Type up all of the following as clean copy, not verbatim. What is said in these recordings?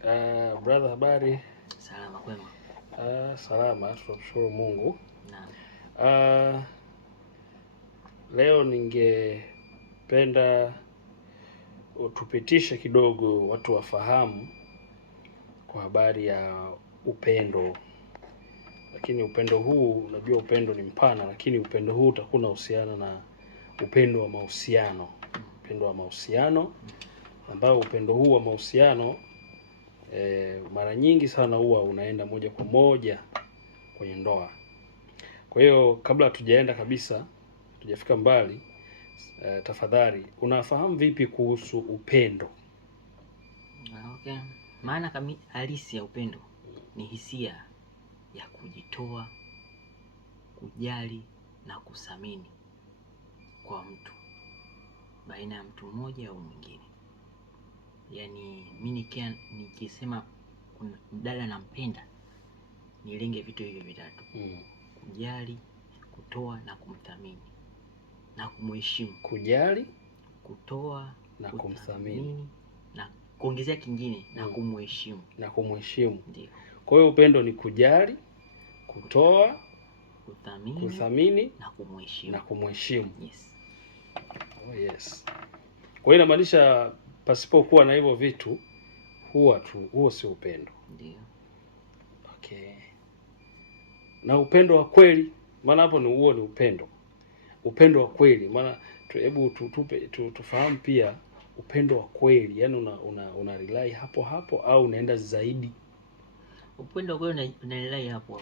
Brother, habari? Salama kwema. Salama, tunamshukuru Mungu. Naam. Leo ningependa utupitishe kidogo watu wafahamu kwa habari ya upendo. Lakini upendo huu, unajua upendo ni mpana, lakini upendo huu utakuwa unahusiana na upendo wa mahusiano. Upendo wa mahusiano ambao upendo huu wa mahusiano mara nyingi sana huwa unaenda moja kwa moja kwenye ndoa. Kwa hiyo kabla hatujaenda kabisa, hatujafika mbali, tafadhali unafahamu vipi kuhusu upendo? Okay. Maana halisi ya upendo ni hisia ya kujitoa, kujali na kuthamini kwa mtu, baina ya mtu mmoja au mwingine. Yaani mimi nikisema dada nampenda, nilenge vitu hivi vitatu. Kujali, kutoa na kumthamini na kumheshimu. Kujali, kutoa na kumthamini na kuongezea kingine na kumheshimu. Na kumheshimu. Ndio. Kwa hiyo upendo ni kujali, kutoa, kuthamini na kumheshimu. Yes. Oh yes. Kwa hiyo inamaanisha pasipokuwa na hivyo vitu huo sio upendo. Ndio. Okay. Na upendo wa kweli, maana hapo ni upendo. Upendo wa kweli, maana hebu tufahamu pia upendo wa kweli, yaani una rely hapo au unaenda zaidi? Upendo wa kweli una rely hapo.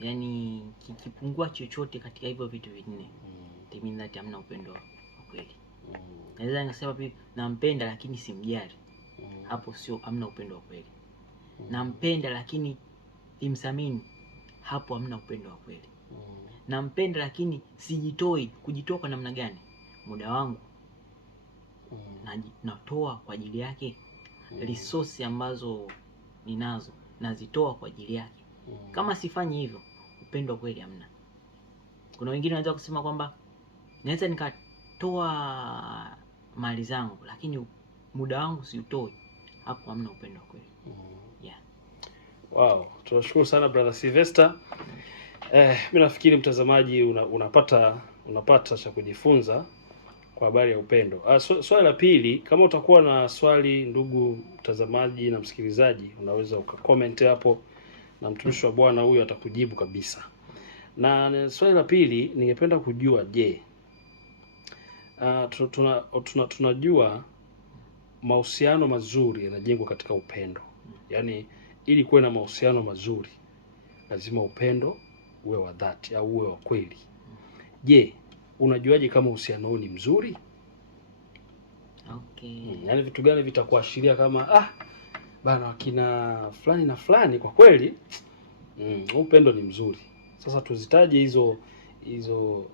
Yaani kikipungua chochote katika hivyo vitu vinne, that hamna upendo wa kweli. Naweza nikasema pia nampenda lakini simjali. Hapo sio, hamna upendo wa kweli. Nampenda lakini simthamini. Hapo hamna upendo wa kweli. Nampenda lakini sijitoi. Kujitoa kwa namna gani? Muda wangu natoa kwa ajili yake. Resource ambazo ninazo nazitoa kwa ajili yake. Kama sifanyi hivyo, upendo wa kweli hamna. Kuna wengine wanaweza kusema kwamba naweza nikatoa mali zangu lakini muda wangu siutoi. Hapo hamna upendo wa kweli. Yeah. Wow, tunashukuru sana brother Sylvester. Mimi nafikiri mtazamaji unapata cha kujifunza kwa habari ya upendo. Swali la pili, kama utakuwa na swali ndugu mtazamaji na msikilizaji, unaweza ukacomment hapo na mtumishi wa Bwana huyu atakujibu kabisa. Na swali la pili, ningependa kujua tunajua mahusiano mazuri yanajengwa katika upendo. Yaani ili kuwe na mahusiano mazuri lazima upendo uwe wa dhati au uwe wa kweli. Je, unajuaje kama uhusiano huu ni mzuri? Okay. Yaani vitu gani vitakuashiria kama bana wakina fulani na fulani kwa kweli upendo ni mzuri. Sasa tuzitaje hizo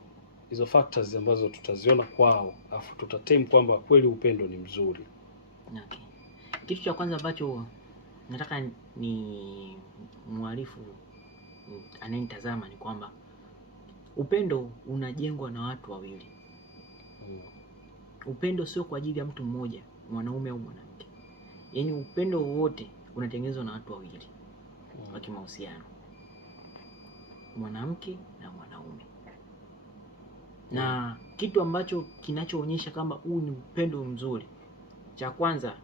factors ambazo tutaziona kwao, afu tutatem kwamba kweli upendo ni mzuri. Okay. Kitu cha kwanza ambacho nataka ni mwalifu anayenitazama ni kwamba upendo unajengwa na watu wawili. Upendo sio kwa ajili ya mtu mmoja, mwanaume au mwanamke. Yaani upendo wote unatengenezwa na watu wawili wa kimahusiano, mwanamke na mwanaume. Na kitu ambacho kinachoonyesha kama huu ni upendo mzuri, cha kwanza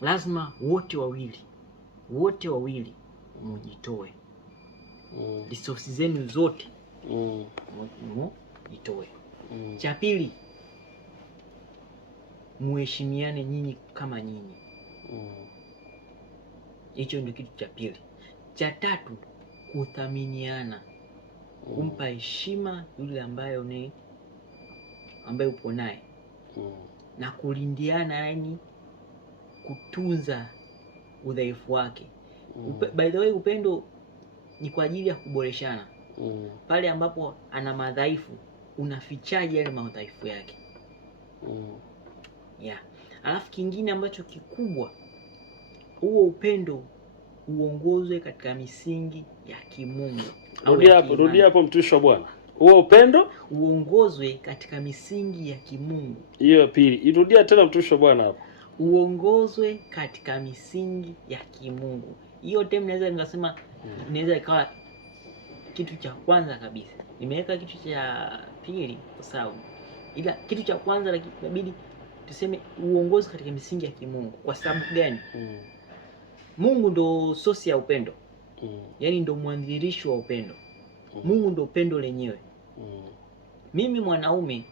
lazima wote wawili mujitoe. Resources zenu zote mujitoe. Cha pili, muheshimiane nyinyi kama nyinyi. Hicho ndio kitu cha pili. Cha tatu, kuthaminiana. Kumpa heshima yule ambaye upo naye. Na kulindiana, yaani kutunza udhaifu wake. By the way, upendo ni kwa ajili ya kuboreshana. Pale ambapo ana madhaifu, unafichaje yale madhaifu yake? Yeah. Alafu kingine ambacho kikubwa, huo upendo uongozwe katika misingi ya kimungu. Rudia hapo mtumishi wa Bwana. Huo upendo uongozwe katika misingi ya kimungu. Hiyo ya pili. Irudia tena mtumishi wa Bwana hapo. uongozwe katika misingi ya kimungu. Hiyo term naweza nikasema inaweza ikawa kitu cha kwanza kabisa. Nimeweka kitu cha pili kwa sababu, ila kitu cha kwanza inabidi tuseme uongozi katika misingi ya kimungu. Kwa sababu gani? Mungu ndo source ya upendo. Yaani ndo mwanzilishi wa upendo. Mungu ndo upendo lenyewe. Mimi mwanaume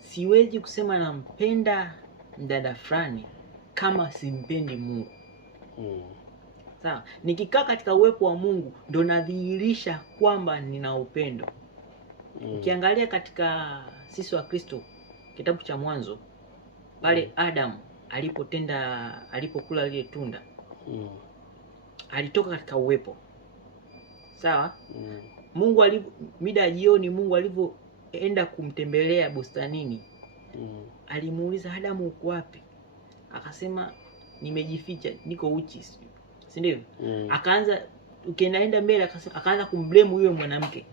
siwezi kusema nampenda mdada fulani kama simpendi Mungu. Sawa? Nikikaa katika uwepo wa Mungu ndo nadhihirisha kwamba nina upendo. Ukiangalia katika sisi wa Kristo, kitabu cha Mwanzo, pale Adam alipokula lile tunda, alitoka katika uwepo. Sawa? Mungu mida ya jioni, Mungu alivyoenda kumtembelea bustanini, alimuuliza Adamu, uko wapi? Akasema nimejificha, niko uchi, si ndio? Akaanza, ukienda mbele, akaanza kumblame huyo mwanamke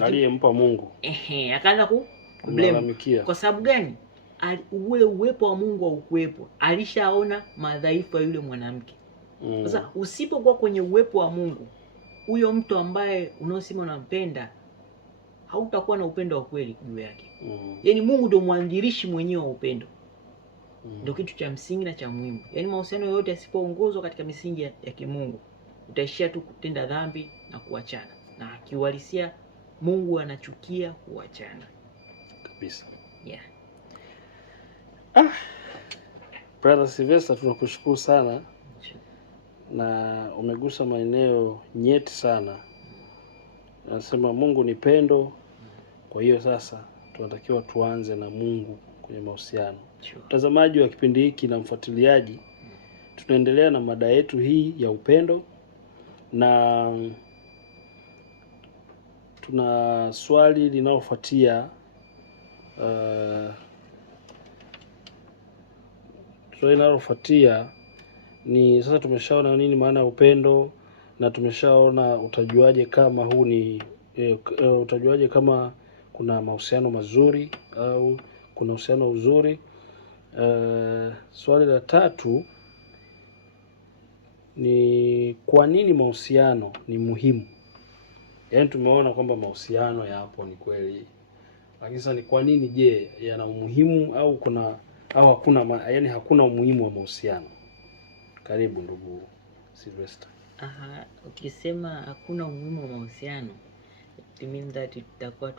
aliyempa Mungu. Akaanza kumblame. Kwa sababu gani? Ule uwepo wa Mungu haukuwepo. Alishaona madhaifu ya yule mwanamke. Sasa usipokuwa kwenye uwepo wa Mungu, huyo mtu ambaye unaosema unampenda, hautakuwa na upendo wa kweli juu yake. Yaani Mungu ndio mwanzilishi mwenyewe wa upendo. Ndio kitu cha msingi na cha muhimu. Yaani mahusiano yote yasipoongozwa katika misingi ya kimungu, utaishia tu kutenda dhambi na kuachana. Na kiuhalisia Mungu anachukia kuachana kabisa. Yeah. Brother Sylvester, tunakushukuru sana na umegusa maeneo nyeti sana. Nasema Mungu ni pendo. Kwa hiyo sasa tunatakiwa tuanze na Mungu kwenye mahusiano. Mtazamaji wa kipindi hiki na mfuatiliaji, tunaendelea na mada yetu hii ya upendo, na tuna swali linalofuatia. Swali linalofuatia ni sasa, tumeshaona nini maana ya upendo, na tumeshaona utajuaje kama huu ni utajuaje kama kuna mahusiano mazuri au kuna uhusiano uzuri. Swali la tatu ni kwa nini mahusiano ni muhimu. Yaani tumeona kwamba mahusiano yapo, ni kweli, lakini sasa ni kwa nini, je, yana umuhimu au hakuna, yaani hakuna umuhimu wa mahusiano? Karibu ndugu Sylvester. Ukisema hakuna umuhimu wa mahusiano, it means that tutakuwa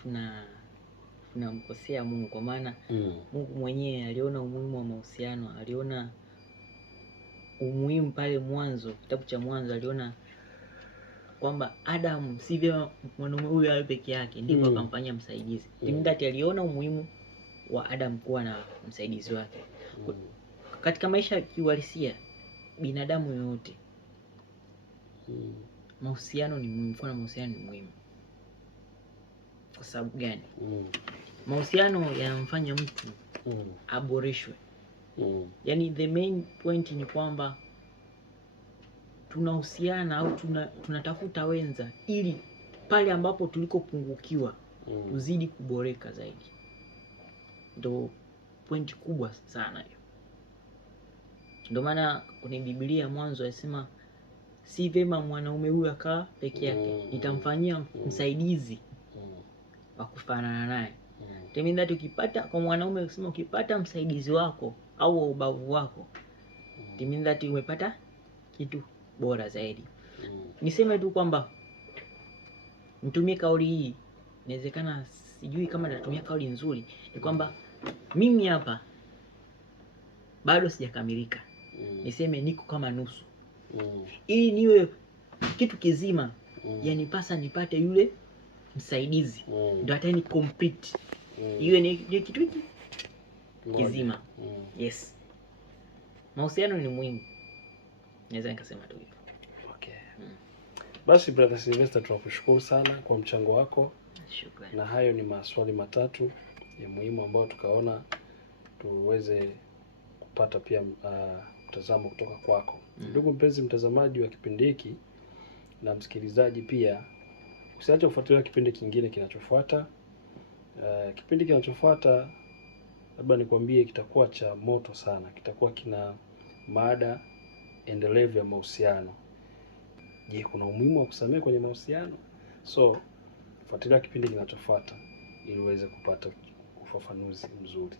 tunamkosea Mungu, kwa maana Mungu mwenyewe aliona umuhimu wa mahusiano. Aliona umuhimu pale mwanzo, kitabu cha Mwanzo, aliona kwamba Adam si vyema mwanaume huyu awe peke yake, ndipo akamfanyia msaidizi. It means that aliona umuhimu wa Adam kuwa na msaidizi wake. Katika maisha ya kiuhalisia binadamu yote, mahusiano ni muhimu. Kwa mahusiano ni muhimu. Kwa sababu gani? Mahusiano yanamfanya mtu aboreshwe. Yaani the main point ni kwamba tunahusiana au tunatafuta wenza ili pale ambapo tulikopungukiwa tuzidi kuboreka zaidi. Ndio point kubwa sana hiyo. Ndio maana kwenye Biblia Mwanzo yasema si vema mwanaume huyu akaa peke yake, nitamfanyia msaidizi wa kufanana naye. Temenda tukipata kwa mwanaume, kusema ukipata msaidizi wako au ubavu wako, temenda umepata kitu bora zaidi. Niseme tu kwamba nitumie kauli hii, inawezekana sijui kama natumia kauli nzuri, ni kwamba mimi hapa bado sijakamilika. Niseme niko kama nusu. Ili niwe kitu kizima, yanipasa nipate yule msaidizi ndio hata ni complete. Iwe ni kitu hiki kizima. Yes. Mahusiano ni muhimu. Naweza nikasema tu hivyo. Okay. Basi brother Sylvester, tunakushukuru sana kwa mchango wako. Shukrani. Na hayo ni maswali matatu ya muhimu ambayo tukaona tuweze kupata pia mtazamo kutoka kwako. Ndugu mpenzi mtazamaji wa kipindi hiki na msikilizaji pia, usiache kufuatilia kipindi kingine kinachofuata. Kipindi kinachofuata labda nikwambie, kitakuwa cha moto sana, kitakuwa kina mada endelevu ya mahusiano. Je, kuna umuhimu wa kusamehe kwenye mahusiano? So fuatilia kipindi kinachofuata ili uweze kupata ufafanuzi mzuri.